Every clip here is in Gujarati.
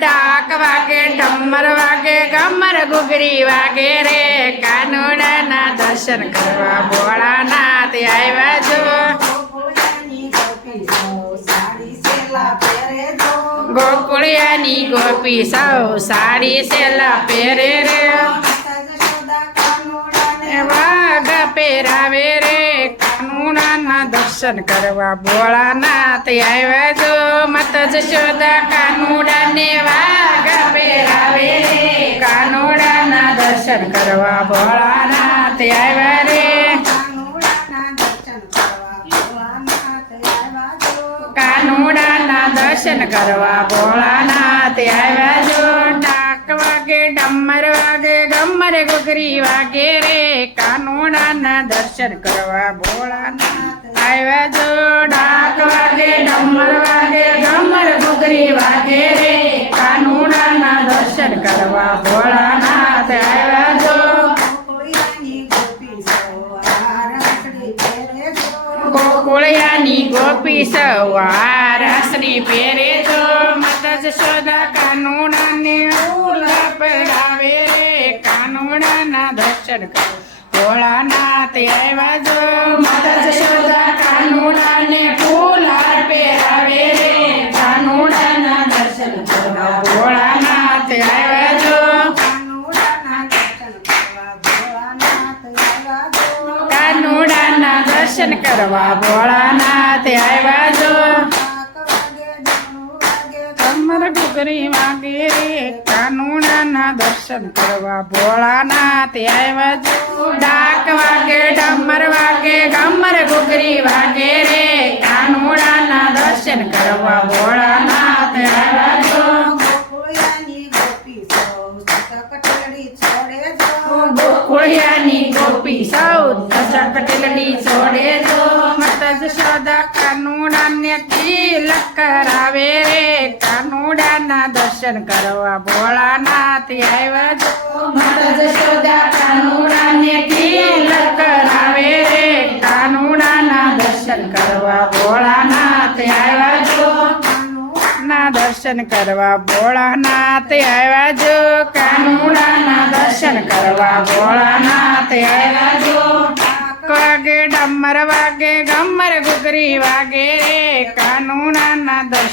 ડાક વાગે ઢમર વાગે ગમર ગુગરી વાગે રે. કાનુડાના દર્શન કરવા ભોળાનાથ આવ્યા જો ગોકુળિયાની ગોપી સૌ સાડી સેલા પહેરે રે. વાઘ પહેરાવે દર્શન કરવા ભોળાનાથ આવ્યા જો મત જશોદા કાનુડાને વાઘ પહેરાવે કાનુડા ના દર્શન કરવા ભોળાનાથ આવ્યા રે. કાનુડાના દર્શન કરવા ભોળાનાથ આવ્યા જો. કાનુડાના દર્શન કરવા ભોળાનાથ આવ્યા જો ડમર વાગે ગમર ગુગરી વાગે રે. કાનુડાના દર્શન કરવા ભોળાનાથ આવ્યા જો. ડાક વાગે ડમર વાગે ગમર ગુગરી વાગે રે. કાનુડાના દર્શન કરવા આવ્યા જો. ગોકુળિયાની ગોપી પહેરે જો. સવાર હસડી પહેરે તો મત જશોદા કાનુડાને ફૂલ પહેરાવે રે કાનુડાના દર્શન કરો. ભોળાનાથ આવ્યા જો માતા જશોદા કાનુડાને ફૂલ હાર પહેરાવે રે. કાનુડાના દર્શન કરવા. ભોળાનાથ આવ્યા જો કાનુડાના દર્શન કરવા. ભોળાનાથ આવ્યા જો. વાગે ડુગરી રે. કાનુડાના દર્શન કરવા ભોળાનાથ આવ્યા જો. ડાક વાગે ડમર વાગે ગમર ઘૂઘરી વાગે રે. કાનુડાના દર્શન કરવા ભોળાનાથ આવ્યા જો. ગોકુળિયાની ગોપી સૌ સતકટડી છોડે જો. ગોકુળિયાની ગોપી સૌ કટેલડી જો. મત કાનુડાને તિલક લકરાવે રે. કાનુડાના દર્શન કરવા ભોળાનાથ આવ્યા જો. મત જશોદા કાનુડાને તિલક કરાવે રે. કાનુડાના દર્શન કરવા ભોળાનાથ આવ્યા જો. ના દર્શન કરવા ભોળાનાથ આવ્યા જો. કાનુડાના દર્શન કરવા ભોળાનાથ આવ્યા જો. વાગે ડમર વાગે ગમર ગુગરી વાગે રે.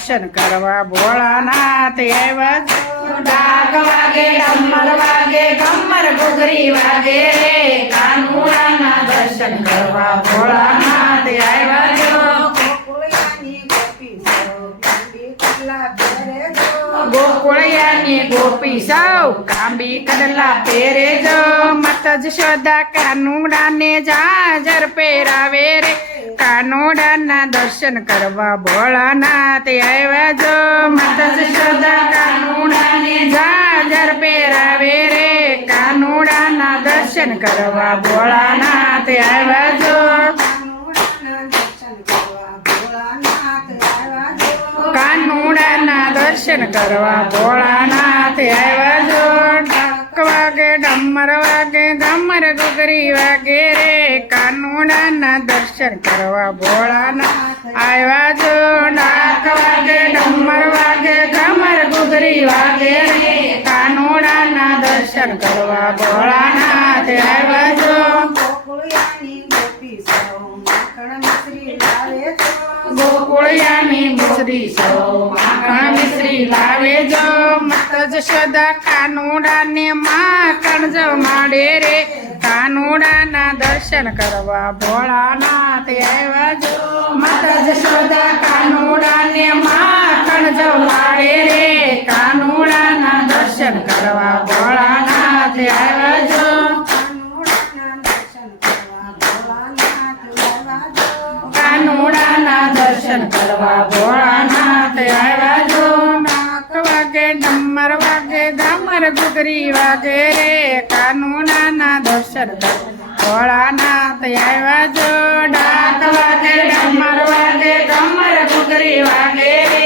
દર્શન કરવા ભોળાનાથ જો ડાક વાગે, ડમર વાગે, ગમર ગુગરી વાગે. રે કાનુડાના દર્શન કરવા ભોળાનાથ આવ્યા ગોકુળિયાની ગોપી સૌ કાંબી કડલા પહેરે જો મત જશોદા કાનુડાને જાજર પહેરાવે રે. કાનુડાના દર્શન કરવા ભોળાનાથ આવ્યા જો. મત જશોદા કાનુડાને જાજર પહેરાવે રે. કાનોડાના દર્શન કરવા ભોળાનાથ આવ્યા જો. કાનોડાના દર્શન કરવા ભોળાનાથ આવ્યા જો. વાગે વાગે ગમર ગુગરી વાગે રે. કાનુડાના દર્શન કરવા ભોળાના આવ્યા જો. નાખ વાગે ડમર વાગે ગમર ગુગરી વાગે રે. કાનુડાના દર્શન કરવા ભોળાના આવ્યા જો. ગોકુળિયાની મિશ્રી સૌ માખણ મિશ્રી લાવે જો. જો જશોદા કાનુડાને માડે જમાડે રે. કાનોડાના દર્શન કરવા ભોળાનાથ આવ્યા જો મત જશોદા કાનુડાને માખણ માડે રે. કાનોડાના દર્શન કરવા ભોળાનાથ આવ્યા જો કાનુડાના દર્શન કરવા ભોળાનાથ ડમર વાગે ધામર ગુદરી વાગે રે. કાનુડાના દર્શન કરવા ભોળાનાથ આવ્યા જો. ડાક વાગે ડમર વાગે ધામર ગુદરી વાગે રે.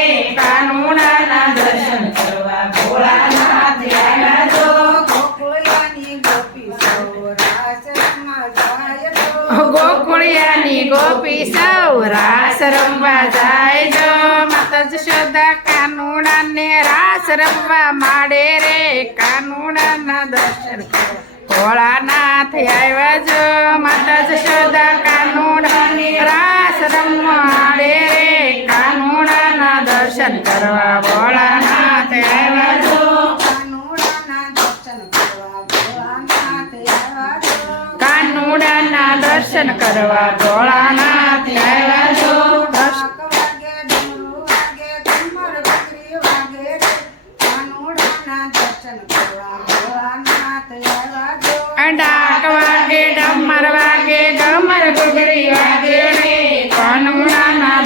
દર્શન કરવા જો. ગોકુળિયાની ગોપી સૌ રાસમાં જાય જો. ગોકુળિયાની ગોપી સૌ રાસ રમવા જાય જો. માતા જશોદા કાન ને રાસ રમવા માંડે રે. કાનુડાના દર્શન કરવા ભોળાનાથ આવ્યા જો માતા જશોદા કાનુડાની રાસ રમવા માંડે રે. કાનુડાના દર્શન કરવા ભોળાનાથ આવ્યા જો. કાનુડાના દર્શન કરવા ભોળાનાથ આવ્યા ડમર વાગે ગમર ગુગરી વાગે રે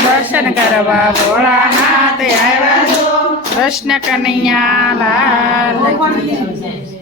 દર્શન કરવા ભોળાનાથ આવ્યા કૃષ્ણ કનૈયા લાલ.